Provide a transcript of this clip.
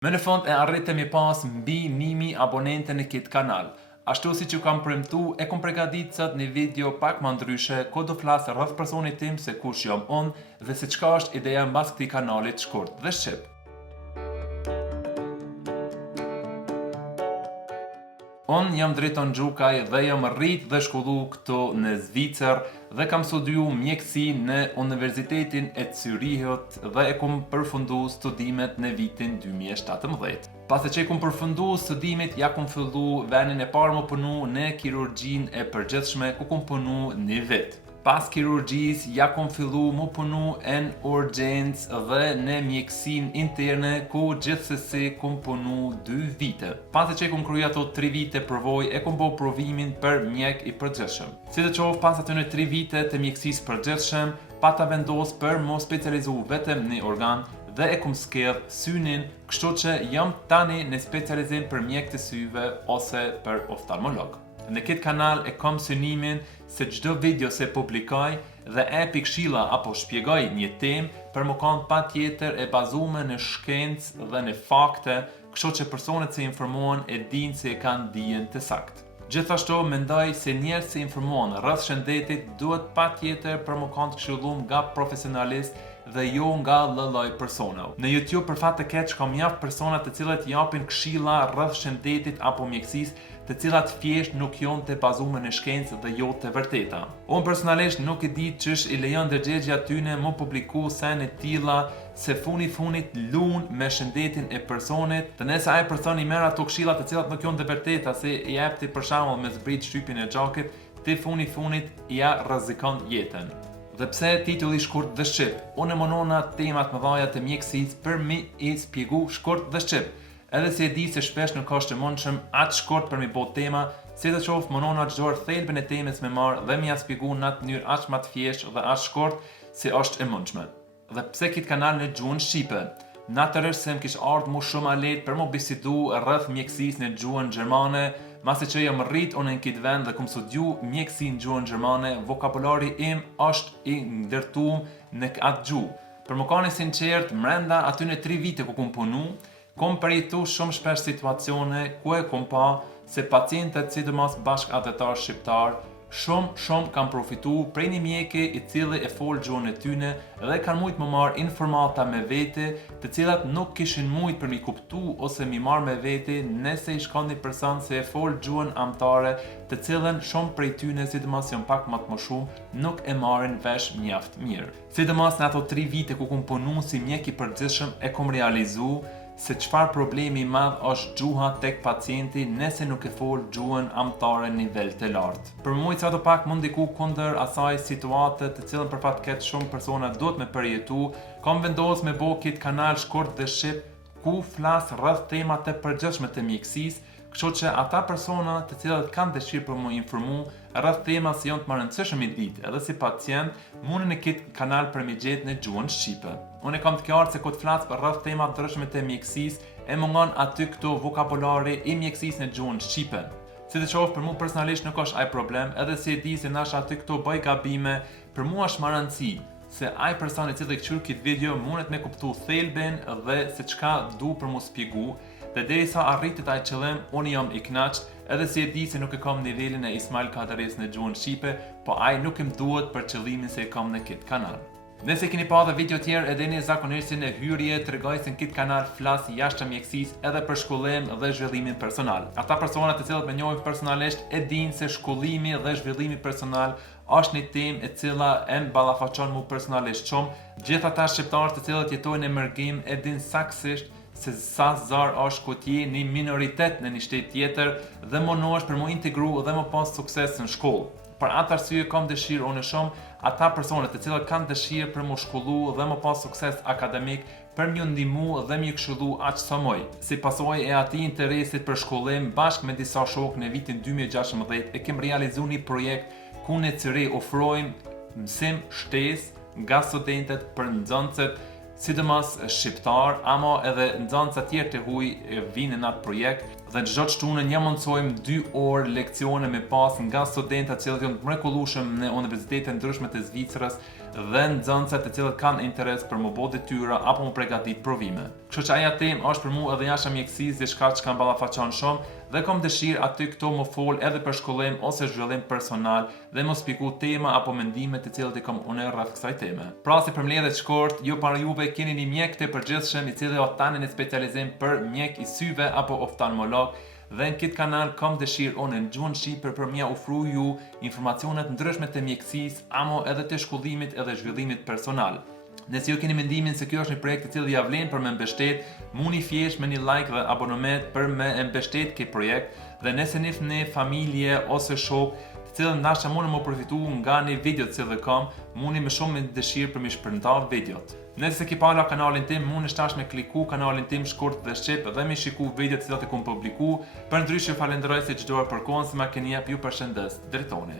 Më në fund e arritëm me pas mbi 1000 abonente në këtë kanal. Ashtu si që kam premtu, e kom përgatitur sot një video pak më ndryshe, ku do flas rreth personit tim se kush jam unë dhe se çka është ideja mbas këtij kanali të shkurt dhe shqip. Unë jam Driton Gjukaj dhe jam rrit dhe shkollu këtu në Zvicër dhe kam studiu mjekësi në Universitetin e Zürichut dhe e kom përfundu studimet në vitin 2017. Pasi që e kom përfundu studimet, ja kom fillu venin e parë më punu në kirurgjin e përgjithshme, ku kom punu një vit. Pas kirurgjis, ja kom fillu më punu në urgjencë dhe në mjekësin interne, ku gjithsesi kom punu 2 vite. Pasi që kom kryu ato 3 vite përvoj, e kom bo provimin për mjek i përgjithshëm. Si të qovë, pas aty në 3 vite të mjekësis përgjithshëm, pata vendos për më specializu vetëm një organ dhe e kom skell synin, kështu që jam tani në specializim për mjek të syve ose për oftalmolog. Në këtë kanal e kam synimin se çdo video se publikoj dhe e pikëshilla apo shpjegoj një temë për më kanë patjetër e bazuar në shkencë dhe në fakte, kështu që personat që informohen e dinë se e kanë dijen të saktë. Gjithashtu mendoj se njerëzit që informohen rreth shëndetit duhet patjetër për më kanë të këshilluar nga profesionalistë dhe jo nga lloj persona. Në YouTube për fat të keq kam mjaft persona të cilët japin këshilla rreth shëndetit apo mjekësisë, të cilat thjesht nuk janë të bazuar në shkencë dhe jo të vërteta. Unë personalisht nuk e di ç'është i lejon ndërgjegjja tyne më publiku sene tilla se funit lun me shëndetin e personit, të nëse ai person i merr ato këshilla të cilat nuk janë të vërteta, se i jep ti për shembull me zbrit shtypin e xhakit, ti funit ja rrezikon jetën. Dhe pse titulli shkurt dhe shqip? Unë mënona temat më dhaja të mjekësisë për mi i spjegu shkurt dhe shqip. Edhe si e di se shpesh nuk është e mundshëm atë shkurt për mi bo tema, si të qoftë mënona çdoar thelbin e temës me marr dhe mi ja spjegu në atë mënyrë aq më të thjeshtë dhe aq shkurt si është e mundshme. Dhe pse këtë kanal në gjuhën shqipe? Natyrisht se më kish ardhur më shumë a lehtë për më bisedu rreth mjekësisë në gjuhën gjermane, masi që jam rrit unë në këtë vend dhe kom studiu mjekësi në gjuhën gjermane, vokabulari im është i ndërtuar në atë gjuhë. Për më kani sinqert, mrenda aty në 3 vite ku kom punu, kom përjetu shumë shpesh situacione ku e kom pa se pacientët, sidomos bashkëadhetar shqiptar, shumë kam profitu prej një mjeki i cili e fol gjuhën e tyne dhe kanë mujt më marr informata me vete, të cilat nuk kishin mujt për mi kuptu ose mi marr me vete nëse i shkon një person se e fol gjuhën amtare, të cilën shumë prej tyne, sidomos janë pak më të shumë, nuk e marrin vesh mjaft mirë. Sidomos në ato 3 vite ku kom punu si mjek i përgjithshëm, e kom realizu se çfarë problemi i madh është gjuha tek pacienti nëse nuk e fol gjuhën amtare në nivel të lartë. Për mua sa të pak mund diku kundër asaj situate të cilën për fat keq shumë persona duhet me përjetu, kam vendosur me bo këtë kanal shkurt dhe shqip ku flas rreth tema të përgjithshme të mjekësisë, kështu që ata persona të cilët kanë dëshirë për më informu rreth tema që janë të më rëndësishme i ditë edhe si pacient, mundin në këtë kanal për mi gjetë në gjuhën shqipe. Unë kam të qartë se kur të flas për rreth tema të ndryshme të mjekësisë, e mungon aty këtu vokabulari i mjekësisë në gjuhën shqipe. Si të qoftë, për mua personalisht nuk është ai problem, edhe si e di se nash aty këtu bëj gabime, për mua është më rëndësi se ai person i cili këshyr këtë video mundet me kuptu thelbin dhe se çka du për mu spjegu, dhe derisa arritet ai qëllim, unë jam i kënaqur, edhe si e di se nuk e kam nivelin e Ismail Kadares në gjuhën shqipe, po ai nuk më duhet për qëllimin se e kam në këtë kanal. Nëse keni pa dhe video tjerë e dini zakonisht si në hyrje të regoj se në këtë kanal flas jashtë mjekësisë edhe për shkollim dhe zhvillimin personal. Ata personat të cilët më njohin personalisht e dinë se shkollimi dhe zhvillimi personal është një temë e cila e ballafaqon mua personalisht shumë. Gjithë ata shqiptarë të cilët jetojnë në mërgim e dinë saktësisht se sa zar është kur ti je një minoritet në një shtet tjetër dhe mundohesh për mu integru dhe më pas sukses në shkollë. Për atë arsye kam dëshirë unë shumë ata personat të cilët kanë dëshirë për mu shkollu dhe më pas sukses akademik për m'ju ndihmu dhe m'ju këshillu aq sa moj. Si pasojë e atij interesit për shkollim, bashkë me disa shokë në vitin 2016 e kem realizuar një projekt ku në Cire ofrojmë mësim shtesë nga studentët për nxënësit, sidomos shqiptar, ama edhe nxënësa tjerë të huaj vinë në atë projekt dhe çdo shtunë ne mundsojmë 2 orë leksione me pas nga studentë të cilët janë të mrekullueshëm në universitete ndryshme të Zvicrës dhe nxënëse të cilët kanë interes për më bë detyra apo më përgatit provime. Kështu që ajo temë është për mua edhe jashtë mjekësisë diçka që kam ballafaqon shumë dhe kam dëshirë aty këto më fol edhe për shkollim ose zhvillim personal dhe më spiku tema apo mendime të cilët i kam unë rreth kësaj teme. Pra si përmbledhje të shkurt, ju para juve keni një mjek të përgjithshëm i cili tani në specializim për mjek i syve apo oftalmolog dhe në këtë kanal kam dëshirë unë në gjuhën shqipe për m'ja ofru ju informacionet ndryshme të mjekësisë amo edhe të shkollimit edhe zhvillimit personal. Nëse ju keni mendimin se kjo është një projekt i cili ja vlen për me mbështet, muni thjesht me një like dhe abonoment për me mbështet këtë projekt dhe nëse një familje ose shok të cilën ndoshta mund të më përfitu nga një video të cilë kam, muni me shumë me dëshirë për me shpërnda videot. Nëse ki pala kanalin tim, mund është me kliku kanalin tim shkurt dhe shqip dhe me shiku video të cilat e kom publiku. Për ndryshe falenderoj se çdo herë për kohën që ma keni jep, ju përshëndes. Drejtoni.